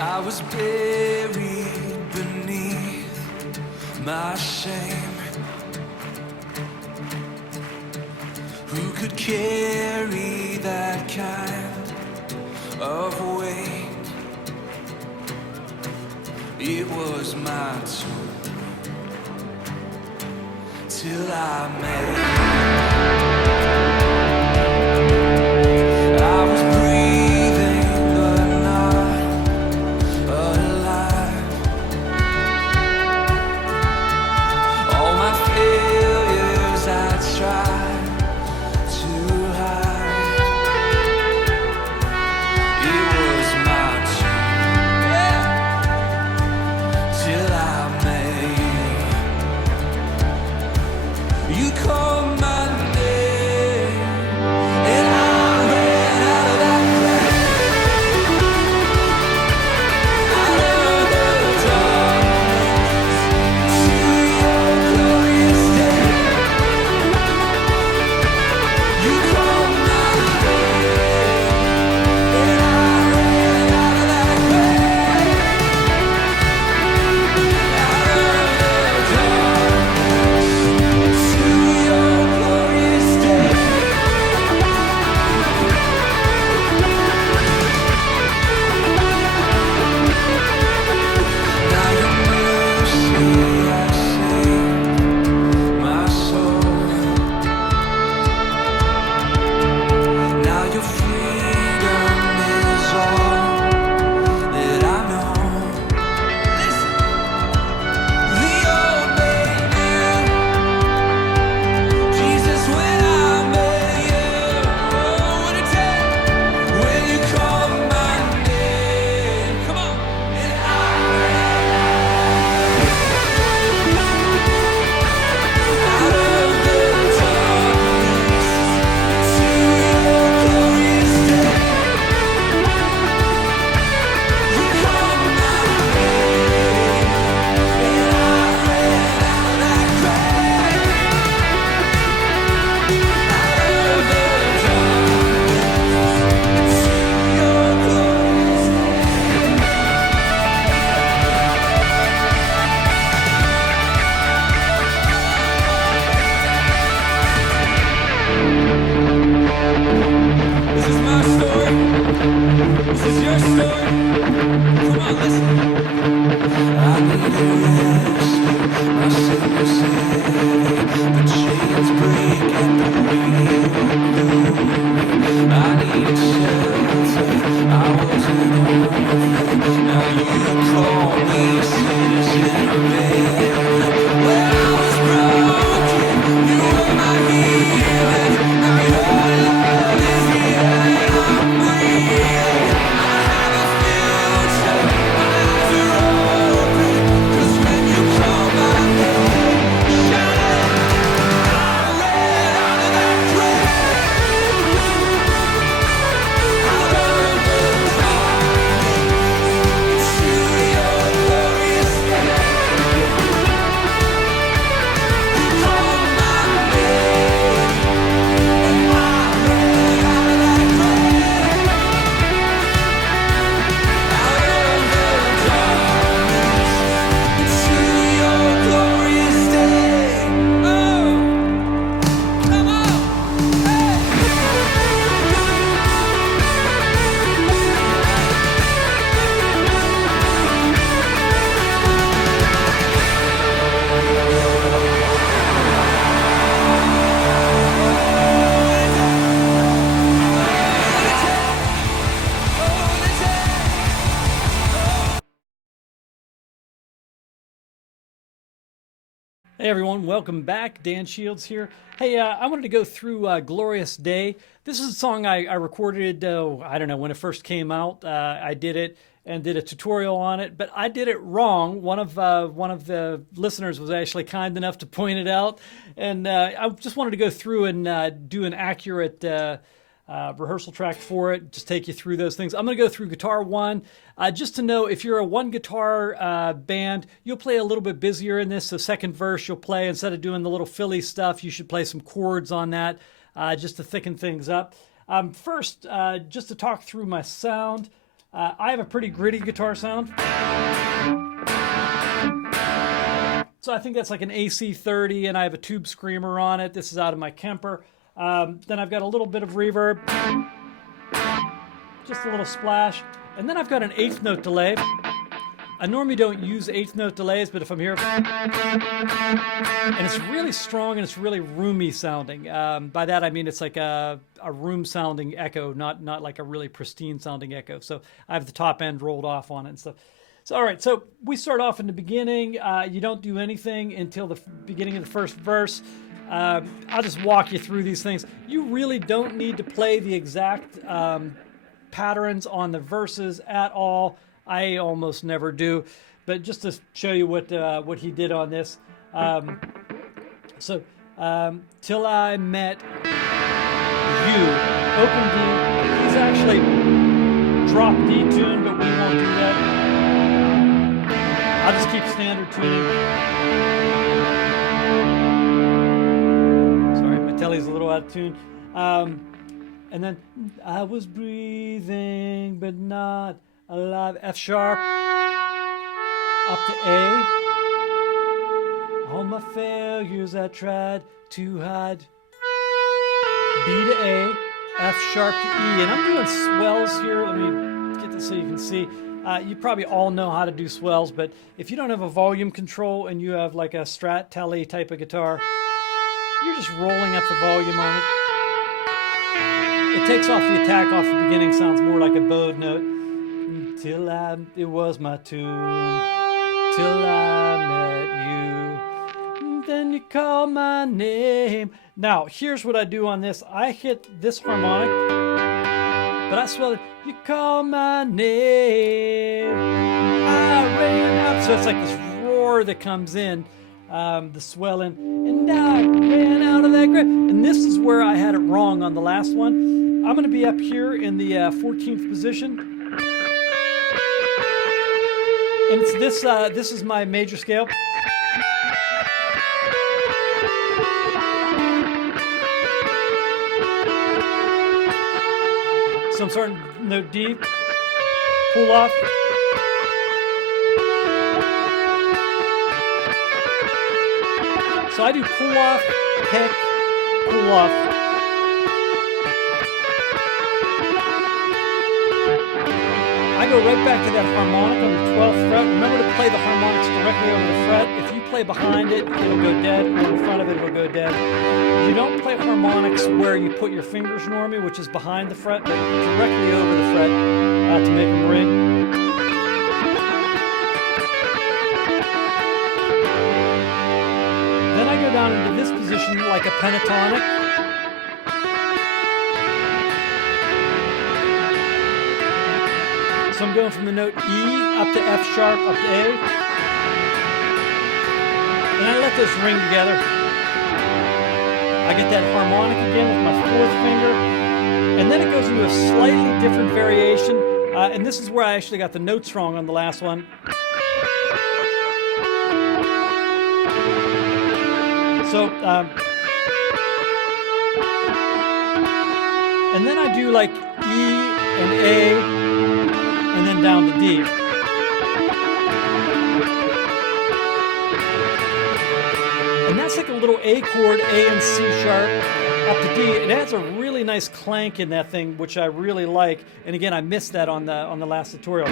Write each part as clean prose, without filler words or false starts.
I was buried beneath my shame. Who could carry that kind of weight? It was my tomb till I made. I was breathing but not alive. All my failures I tried to hide. It was my tomb till I made. You called my name and I ran out of that place, out of the darkness to your glorious day. You called my name and I ran out of that place, out of the darkness to your glorious day. Now your mercy has saved my soul. Now your freedom is all that I know. Listen, the old man knew Jesus when I met you. Oh, what a day when you called my name. Come on, and I ran out of the darkness to your glorious day. You called my name, and I ran out of that grave, out of the darkness to your glorious day. This is my story. This is your story. Come on, listen. I need a rescue. My sin was heavy. The chains break at the wheel. I needed shelter. I wasn't orphan. Now you call me a citizen of heaven. When I was broken, you were my healing. Now your love is here and I'm breathing. I have a future. My eyes are open. 'Cause when you call my name, shout it. I ran out of that grave, out of the darkness to your glorious day. You called my name and I ran out of that grave, out of the darkness to your glorious day. Oh, come on, hey. Hey everyone, welcome back. Dan Shields here. Hey, I wanted to go through Glorious Day. This is a song I recorded, I don't know, when it first came out. I did it and did a tutorial on it, but I did it wrong. One of the listeners was actually kind enough to point it out, and I just wanted to go through and do an accurate rehearsal track for it, just take you through those things. I'm going to go through guitar one. Just to know, if you're a one guitar band, you'll play a little bit busier in this. The second verse you'll play, instead of doing the little Philly stuff, you should play some chords on that just to thicken things up. First, just to talk through my sound, I have a pretty gritty guitar sound. So I think that's like an AC30, and I have a tube screamer on it. This is out of my Kemper. Then I've got a little bit of reverb, just a little splash. And then I've got an eighth note delay. I normally don't use eighth note delays, but if I'm here, and it's really strong and it's really roomy sounding. By that I mean it's like a room sounding echo, not like a really pristine sounding echo. So I have the top end rolled off on it and stuff. So all right, so we start off in the beginning. You don't do anything until the beginning of the first verse. I'll just walk you through these things. You really don't need to play the exact patterns on the verses at all. I almost never do, but just to show you what he did on this. Till I met you, open D. He's actually dropped D tune, but we won't do that. I'll just keep standard tuning. Sorry, my telly's a little out of tune. And then I was breathing, but not alive. F sharp up to A. All my failures I tried to hide. B to A, F sharp to E, and I'm doing swells here. Let me get this so you can see. You probably all know how to do swells, but if you don't have a volume control and you have like a Strat Tele type of guitar, you're just rolling up the volume on it. It takes off the attack off the beginning, sounds more like a bowed note. It was my tune, till I met you, then you called my name. Now, here's what I do on this. I hit this harmonic, but I swell it, you call my name, I ran out. So it's like this roar that comes in, the swelling, and I ran out of that grip. And this is where I had it wrong on the last one. I'm gonna be up here in the 14th position. And it's this is my major scale. So I'm starting note D, pull off. So I do pull off, pick, pull off. I go right back to that harmonic on the 12th fret. Remember to play the harmonics directly over the fret. If you play behind it, it'll go dead, or in front of it, it'll go dead. You don't play harmonics where you put your fingers normally, which is behind the fret, but directly over the fret to make them ring. Then I go down into this position like a pentatonic. So I'm going from the note E up to F sharp, up to A. And I let those ring together. I get that harmonic again with my fourth finger. And then it goes into a slightly different variation. And this is where I actually got the notes wrong on the last one. So, and then I do like E and A, and then down to D. And that's like a little A chord, A and C sharp, up to D. It adds a really nice clank in that thing, which I really like. And again, I missed that on the last tutorial.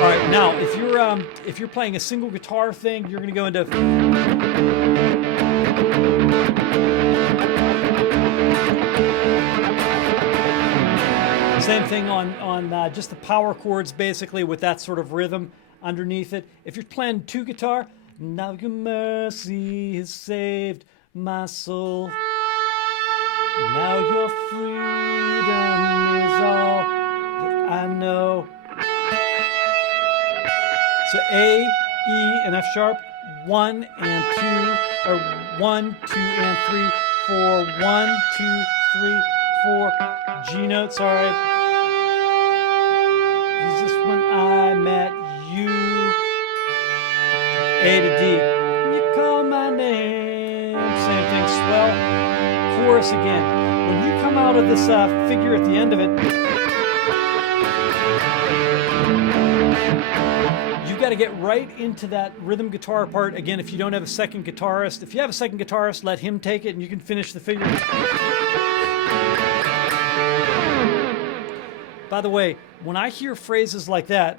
All right, now if you're playing a single guitar thing, you're going to go into same thing on just the power chords, basically, with that sort of rhythm underneath it. If you're playing two guitar, now your mercy has saved my soul. Now your freedom is all that I know. So A, E, and F sharp, 1 and 2, or 1, 2, and 3, 4, 1, 2, 3, 4, G note, sorry. Is this when I met you? A to D. You call my name. chorus again. When you come out of this figure at the end of it, you got to get right into that rhythm guitar part. Again, if you don't have a second guitarist, if you have a second guitarist, let him take it and you can finish the figure. By the way, when I hear phrases like that,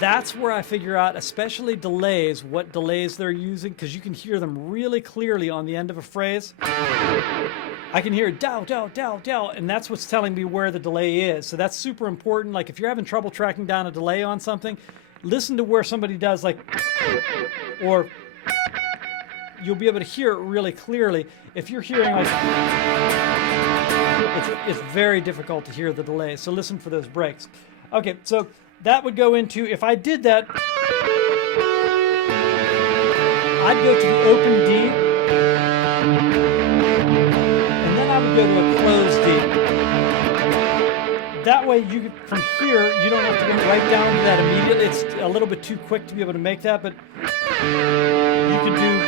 that's where I figure out, especially delays, what delays they're using, because you can hear them really clearly on the end of a phrase. I can hear dow, dow, dow, dow, and that's what's telling me where the delay is. So that's super important. Like if you're having trouble tracking down a delay on something, listen to where somebody does like, or you'll be able to hear it really clearly. If you're hearing like, it's very difficult to hear the delay. So listen for those breaks. Okay, so that would go into, if I did that, I'd go to the open D, and then I would go to a closed D. That way, from here, you don't have to go right down to that immediately. It's a little bit too quick to be able to make that, but you can do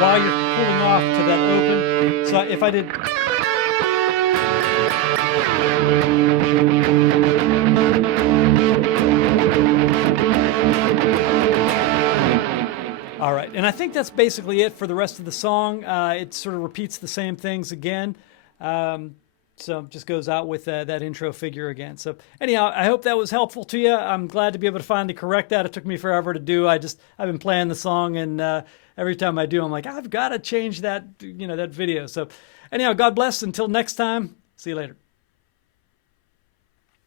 while you're pulling off to that open. So if I did... All right, and I think that's basically it for the rest of the song. It sort of repeats the same things again. So just goes out with that intro figure again. So anyhow, I hope that was helpful to you. I'm glad to be able to finally correct that. It took me forever to do. I've been playing the song, and every time I do, I'm like, I've got to change that, that video. So anyhow, God bless. Until next time, see you later.